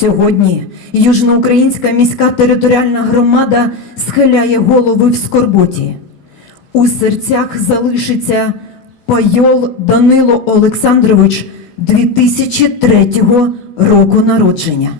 Сьогодні Южноукраїнська міська територіальна громада схиляє голови в скорботі. У серцях залишиться Пайол Данило Олександрович 2003 року народження.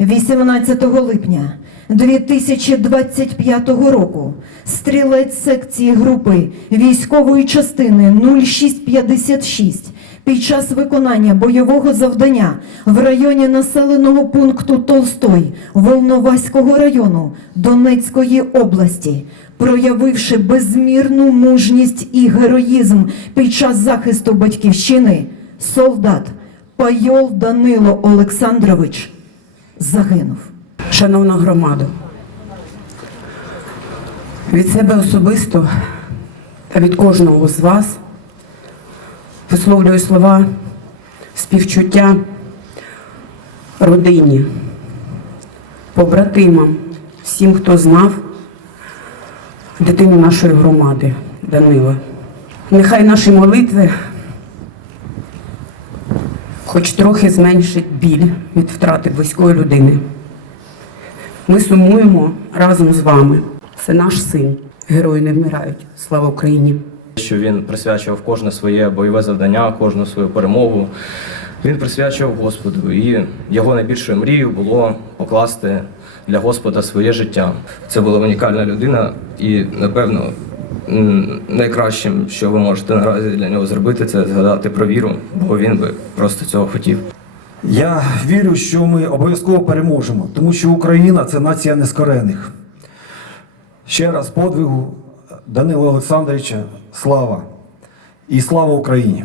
18 липня 2025 року стрілець секції групи військової частини 0656 під час виконання бойового завдання в районі населеного пункту Толстой Волноваського району Донецької області, проявивши безмірну мужність і героїзм під час захисту батьківщини, солдат Пайол Данило Олександрович загинув. Шановна громада, від себе особисто та від кожного з вас висловлюю слова співчуття родині, побратимам, всім, хто знав дитину нашої громади Данила. Нехай наші молитви хоч трохи зменшить біль від втрати близької людини. Ми сумуємо разом з вами. Це наш син. Герої не вмирають. Слава Україні! Що він присвячував кожне своє бойове завдання, кожну свою перемогу. Він присвячував Господу, і його найбільшою мрією було покласти для Господа своє життя. Це була унікальна людина, і напевно найкращим, що ви можете наразі для нього зробити, це згадати про віру, бо він би просто цього хотів. Я вірю, що ми обов'язково переможемо, тому що Україна це нація нескорених. Ще раз подвигу Данила Олександровича слава і слава Україні!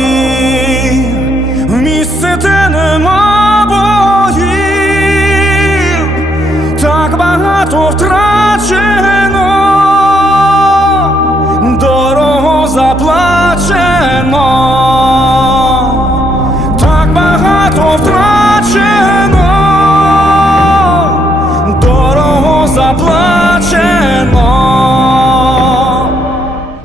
заплачено, так багато втрачено, дорого заплачено.